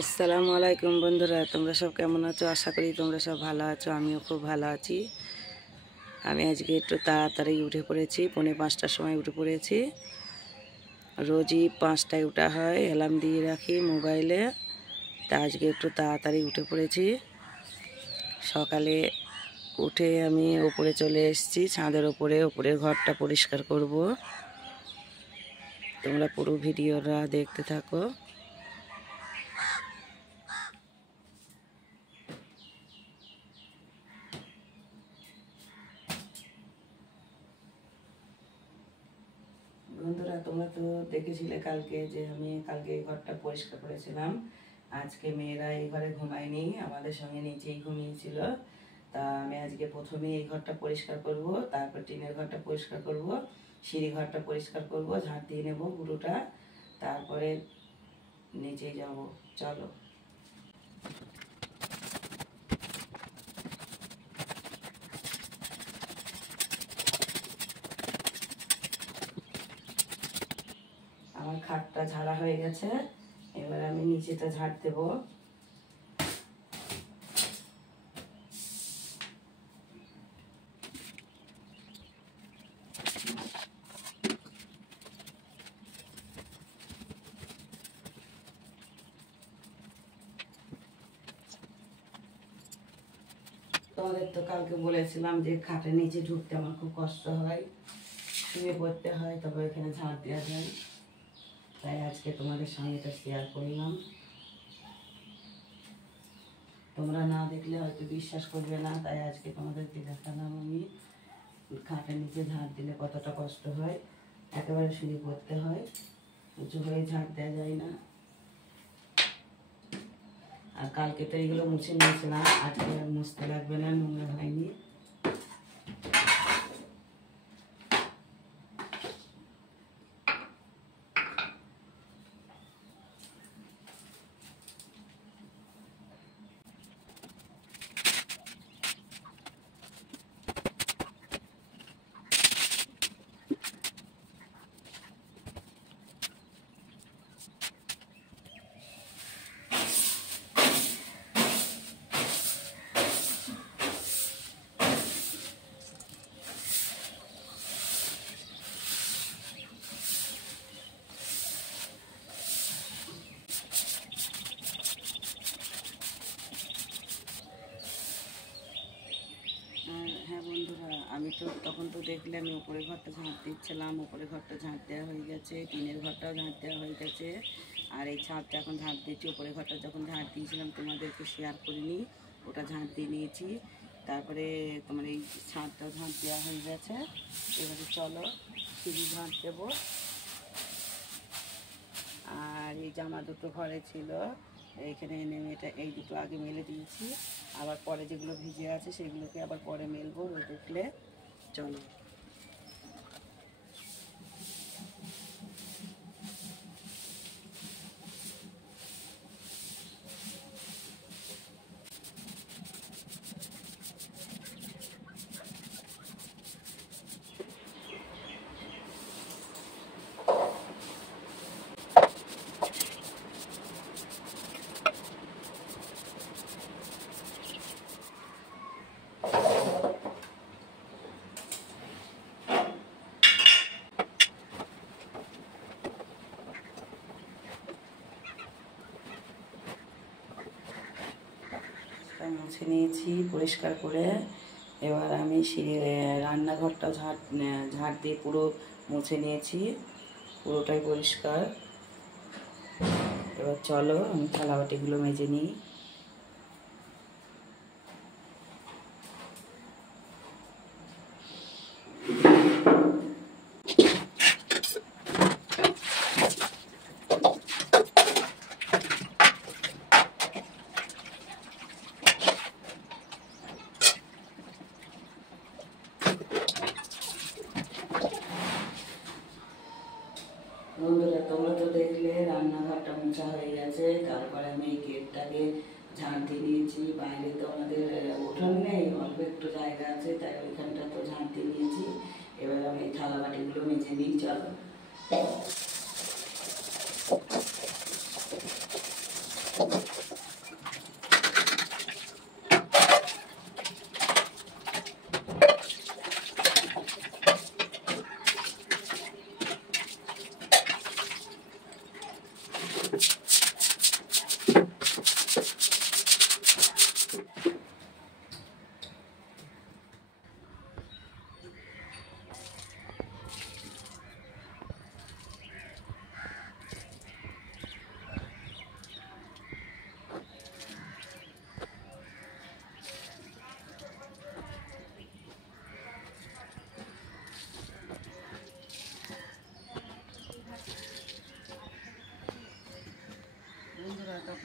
আসসালামু আলাইকুম বন্ধুরা, তোমরা সব কেমন আছো? আশা করি তোমরা সব ভালো আছো। আমিও খুব ভালো আছি। আমি আজকে একটু তাড়াতাড়ি উঠে পড়েছি, 4:45টার সময় উঠে পড়েছি। রোজই 5টায় ওঠা হয়, অ্যালার্ম দিয়ে রাখি মোবাইলে। তা আজকে একটু তাড়াতাড়ি উঠে পড়েছি। সকালে উঠে আমি ওপরে চলে এসেছি, ছাদের ওপরের ঘরটা পরিষ্কার করব। তোমরা পুরো ভিডিওটা দেখতে থাকো। বন্ধুরা, তোমরা তো দেখেছিলে কালকে যে আমি এই ঘরটা পরিষ্কার করেছিলাম। আজকে মেয়েরা এই ঘরে ঘুমায়নি, আমাদের সঙ্গে নিচেই ঘুমিয়েছিল। তা আমি আজকে প্রথমে এই ঘরটা পরিষ্কার করব, তারপর টিনের ঘরটা পরিষ্কার করব, সিঁড়ি ঘরটা পরিষ্কার করব, ঝাঁট দিয়ে নেব পুরোটা, তারপরে নিচে যাব। চলো। আমার খাটটা ঝাড়া হয়ে গেছে, এবার আমি নিচেটা ঝাড় দেবো। তোমাদের তো কালকে বলেছিলাম যে খাটের নিচে ঢুকতে আমার খুব কষ্ট হয়, শুয়ে পড়তে হয়, তবে এখানে ঝাঁট দেওয়া যায়। তাই আজকে তোমাদের সঙ্গে এটা শেয়ার করলাম। তোমরা না দেখলে হয়তো বিশ্বাস করবে না, তাই আজকে তোমাদেরকে দেখালাম আমি খাটের নিচে ঝাঁট দিলে কতটা কষ্ট হয়। একেবারে শুয়ে পড়তে হয়, উঁচু হয়ে ঝাঁট দেওয়া যায় না। আর কালকে তো এইগুলো মুছে নিয়েছিলাম, আজকে আর মুছতে লাগবে না, নোংরা হয়নি। হ্যাঁ বন্ধুরা, আমি তো তখন তো দেখলে আমি উপরের ঘরটা ঝাঁট দিচ্ছিলাম, উপরের ঘরটা ঝাঁট দেওয়া হয়ে গেছে, টিনের ঘরটাও ঝাঁট দেওয়া হয়ে গেছে। আর এই ছাদটা এখন ঝাঁট দিচ্ছি। উপরের ঘরটা যখন ঝাঁট দিয়েছিলাম তোমাদেরকে শেয়ার করিনি, ওটা ঝাঁট দিয়ে নিয়েছি। তারপরে তোমার এই ছাদটা ঝাঁট দেওয়া হয়ে গেছে। এবারে চলো সিঁড়ি ঝাঁট দেবো। আর এই জামা দুটো ঘরে ছিল, এইখানে এনে এই দুটো আগে মেলে দিয়েছি। আবার পরে যেগুলো ভিজে আছে সেগুলোকে আবার পরে মেলবো রোদ উঠলে। চলো। মুছে নিয়েছি পরিষ্কার করে। এবার আমি রান্নাঘরটা ঝাঁট দিয়ে পুরো মুছে নিয়েছি, পুরোটাই পরিষ্কার। এবার চলো আমি থালাবাটিগুলো মেজে নিই। বন্ধুরা, তোমরা তো দেখলে রান্নাঘরটা মোছা হয়ে গেছে। তারপরে আমি এই গেটটাকে ঝাঁট দিয়ে নিয়েছি। বাইরে তো আমাদের উঠোন নেই, অল্প একটু জায়গা আছে, তাই ওইখানটা তো ঝাঁট দিয়ে নিয়েছি। এবার আমি এই থালা বাটিগুলো মেজে নিই। চলো।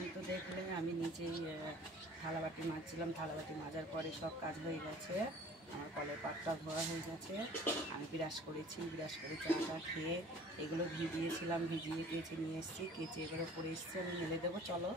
এখন তো দেখলে আমি নিজেই থালাবাটি মাজছিলাম, থালাবাটি মাজার পরে সব কাজ হয়ে গেছে। আমার কলের পাটটা ধোয়া হয়ে গেছে। আমি ব্রাশ করেছি, ব্রাশ করে চাটা খেয়ে এগুলো ভিজিয়েছিলাম, ভিজিয়ে কেচে নিয়ে এসেছি, কেচে এগুলো পরে এসেছি, আমি মেলে দেবো। চলো।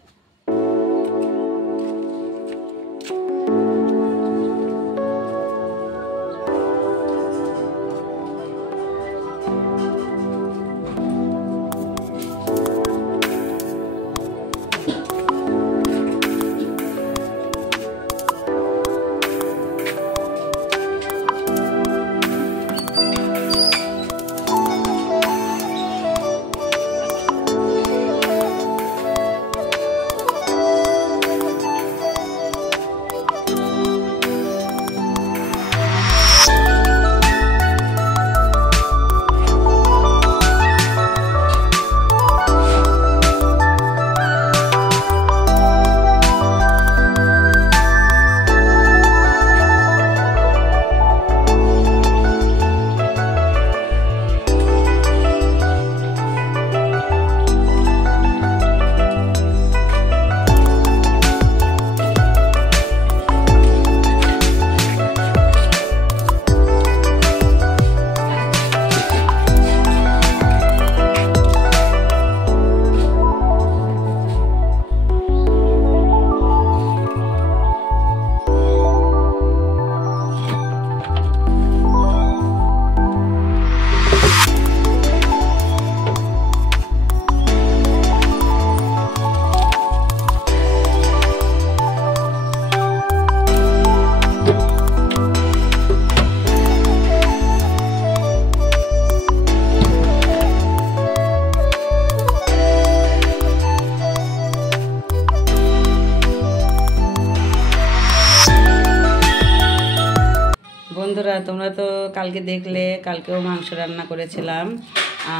বন্ধুরা, তোমরা তো কালকে দেখলে, কালকেও মাংস রান্না করেছিলাম,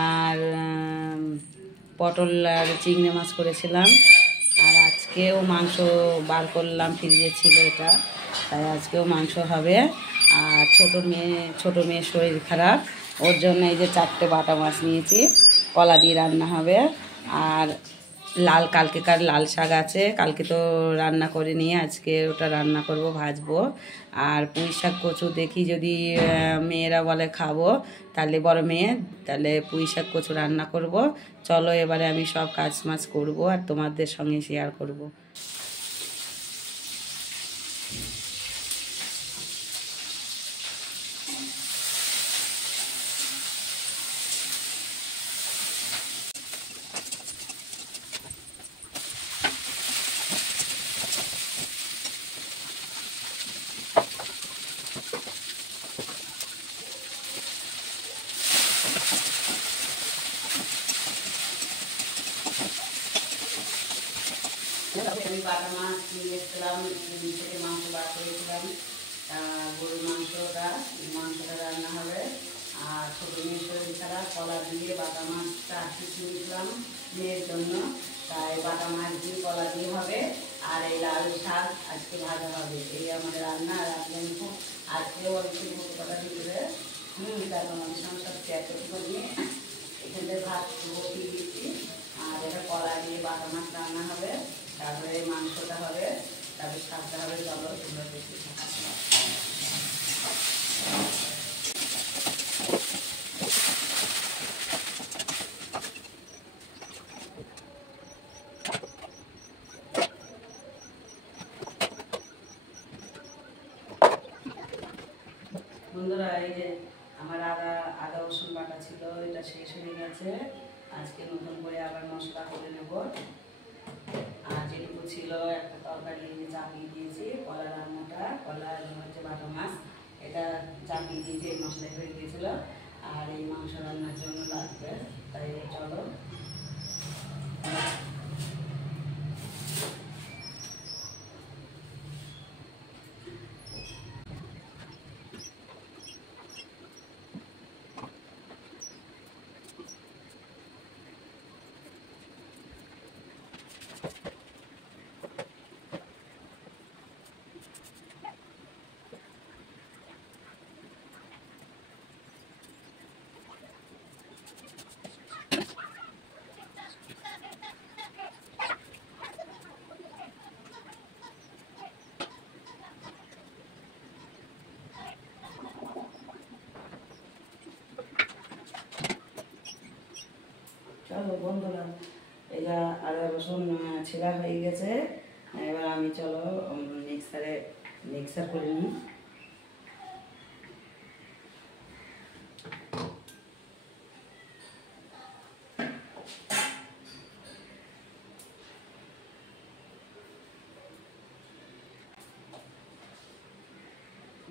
আর পটল আর চিংড়ি মাছ করেছিলাম, আর আজকেও মাংস বার করলাম, ফ্রিজে ছিল এটা, তাই আজকেও মাংস হবে। আর ছোটো মেয়ের শরীর খারাপ, ওর জন্য এই যে 4টে বাটা মাছ নিয়েছি, কলা দিয়ে রান্না হবে। আর কালকেকার লাল শাক আছে, কালকে তো রান্না করে নিয়ে আজকে ওটা রান্না করব, ভাজবো। আর পুঁই শাক কচু দেখি, যদি মেয়েরা বলে খাবো, তাহলে বড় মেয়ে, তাহলে পুঁই শাক কচু রান্না করব। চলো এবারে আমি সব কাজ মাছ করবো আর তোমাদের সঙ্গে শেয়ার করব। আমি বাটা মাছ নিয়ে এসেছিলাম, থেকে মাংস বার করেছিলাম, গরুর মাংসটা রান্না হবে। আর ছোটো মেয়ের শরীর খারাপ, কলা দিয়ে বাটা মাছটা নিয়েছিলাম মেয়ের জন্য, তাই বাটা মাছ দিয়ে কলা দিয়ে হবে। আর এই লাল শাক আজকে ভাজা হবে, এই আমাদের রান্না। আর আজকেও অল্প কটা ভিতরে তারপর আমাদের সঙ্গে সব প্যাকেট করে এখান থেকে ভাত বসিয়ে দিচ্ছি। আর এটা কলা দিয়ে বাটা মাছ রান্না হবে, তারপরে মাংসটা হবে, তারপরে শাকটা হবে। চলো তোমরা দেখি। বন্ধুরা, এই যে আমার আদা রসুন বাটা ছিল, এটা শেষ হয়ে গেছে। আজকে নতুন করে আবার মশলা করে নেব। আর যেটুকু ছিল একটা তরকারি চাপিয়ে দিয়েছি, কলা রান্নাটা, কলা হচ্ছে বাটা মাছ, এটা চাপিয়ে দিয়েছি, এই মশলায় হয়ে গিয়েছিল। আর এই মাংস রান্নার জন্য লাগবে, তাই চলো। বন্ধুরা, এই যা আদা রসুন ছেঁড়া হয়ে গেছে। এবার আমি চলো মিক্সার করে নিই।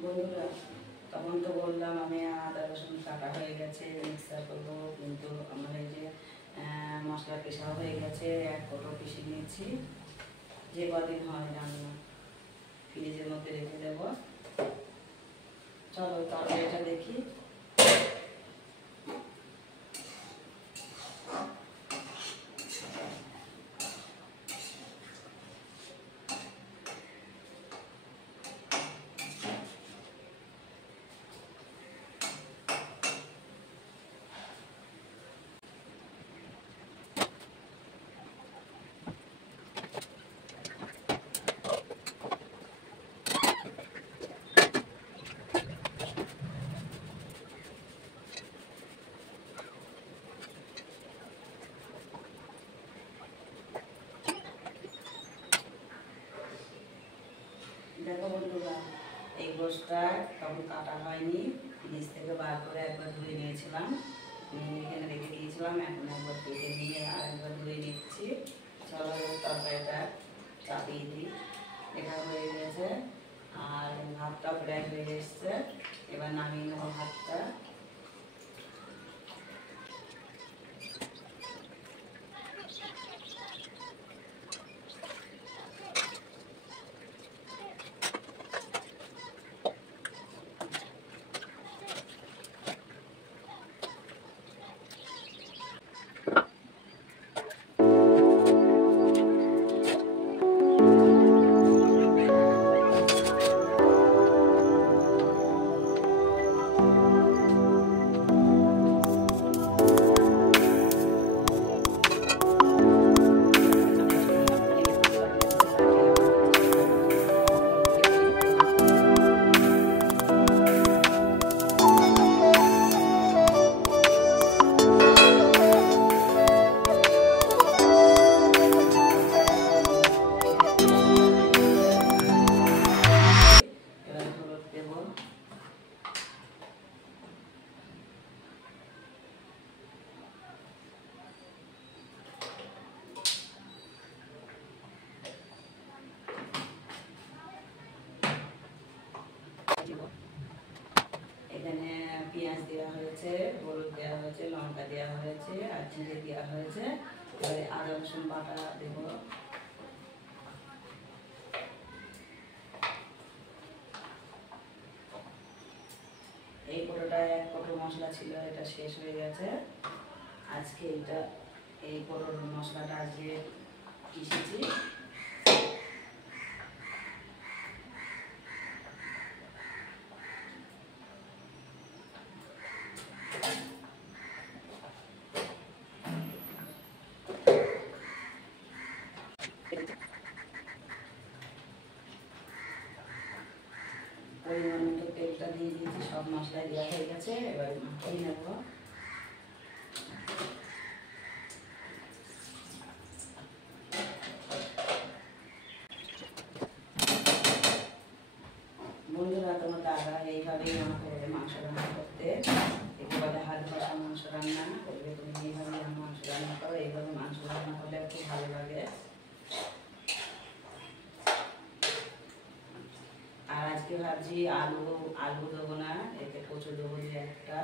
বন্ধুরা, তখন তো বললাম আমি আদা রসুন কাটা হয়ে গেছে, মিক্সার করবো, কিন্তু আমার এই যে মশলা পেশা হয়ে গেছে, এক কোটো পিষে নিয়েছি। যে কদিন হয় রান্না ফ্রিজের মধ্যে রেখে দেবো। চলো তাহলে এটা দেখি। দেখো বন্ধুরা, এই গোশটা তখন কাটা হয়নি, ফ্রিজ থেকে বার করে একবার ধুয়ে নিয়েছিলাম, এখানে রেখে দিয়েছিলাম। এখন একবার কেটে নিয়ে আর একবার ধুয়ে নিচ্ছি। চলো তরকারিটা চাপিয়ে দিই। এটা হয়ে গেছে, আর ভাতটা প্রায় হয়ে এসছে। এবার নামিয়ে নেবো ভাতটা। এখানে পেঁয়াজ দেওয়া হয়েছে, হলুদ দেওয়া হয়েছে, লঙ্কা দেওয়া হয়েছে, আর জিরে দেওয়া হয়েছে। এবারে আদা রসুন বাটা দেব। এই কোটোটা এক কোটো মশলা ছিল, এটা শেষ হয়ে গেছে। আজকে এই কোটোর মশলাটা আজকে পিষেছি। পরিমাণ মতো তেলটা দিয়ে দিয়েছি, সব মশলা দেওয়া হয়ে গেছে। এবার মাখিয়ে নেব। বন্ধুরা, তোমার দাদা এইভাবেই আমাকে বলে মাংস রান্না করতে। একে বলে হাত বসা মাংস রান্না করবে, তুমি এইভাবে মাংস রান্না করো। এইভাবে মাংস রান্না করলে খুব ভালো লাগে। আর আজকে ভাবছি আলু দেবো না, এতে কচু দেবো যে একটা।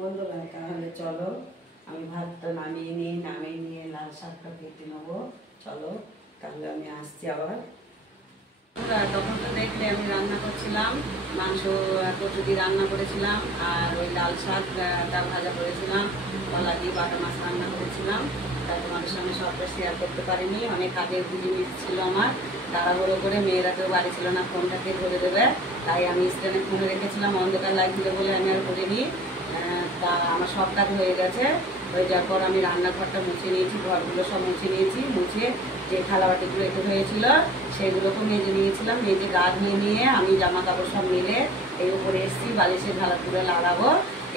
বন্ধুরা, তাহলে চলো আমি ভাতটা নামিয়ে নিয়ে লাল শাকটা কেটে নেবো। চলো তাহলে আমি আসছি আবার। তখন তো দেখলে আমি রান্না করছিলাম, মাংস কচু দিয়ে রান্না করেছিলাম, আর ওই লাল শাক ডাল ভাজা করেছিলাম, কলা দিয়ে বাটা মাছ রান্না করেছিলাম। তাই তোমাদের সঙ্গে সবটা শেয়ার করতে পারিনি, অনেক কাজের জিনিস ছিল আমার, তাড়াহুড়ো করে মেয়েরা কেউ বাড়ি ছিল না, ফোনটাকে ধরে দেবে, তাই আমি স্ট্যান্ডে ফোনে রেখেছিলাম, অন্ধকার লাগছিল বলে আমি আর করিনি। তা আমার সব কাজ হয়ে গেছে। হয়ে যাওয়ার পর আমি রান্নাঘরটা মুছে নিয়েছি, ঘরগুলো সব মুছে নিয়েছি, মুছে যে থালাবাটিগুলো একটু হয়েছিল সেগুলোকে মেজে নিয়েছিলাম, মেজে গা ধুয়ে নিয়ে আমি জামা কাপড় সব মিলে এই উপরে এসেছি, বালিশের ঢালাগুলো লাগাবো।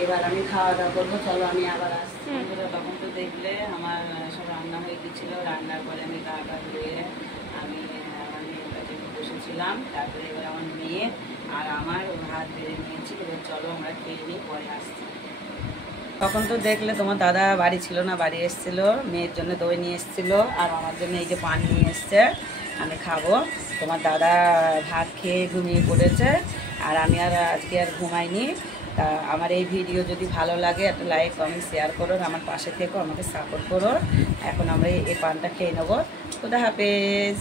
এবার আমি খাওয়া দাওয়া করবো, চলো আমি আবার আসছি। তখন তো দেখলে আমার সব রান্না হয়ে গেছিলো, রান্নার পরে আমি গা ধুয়ে আমি আমার মেয়ের কাছে বসেছিলাম। তারপরে এবার আমার মেয়ে আর আমার ভাত বেড়ে নিয়েছি, এবার চলো আমরা খেয়ে নিই, পরে আসছি। তখন তো দেখলে তোমার দাদা বাড়ি ছিল না, বাড়ি এসেছিল, মেয়ের জন্য দই নিয়ে এসেছিলো, আর আমার জন্য এই যে পানি নিয়ে এসছে, আমি খাবো। তোমার দাদা ভাত খেয়ে ঘুমিয়ে পড়েছে, আর আমি আর আজকে আর ঘুমাইনি। তা আমার এই ভিডিও যদি ভালো লাগে একটা লাইক কমেন্ট শেয়ার করো, আমার পাশে থেকো, আমাকে সাপোর্ট করো। এখন আমরা এই পানটা খেয়ে নেবো। খুদা হাফেজ।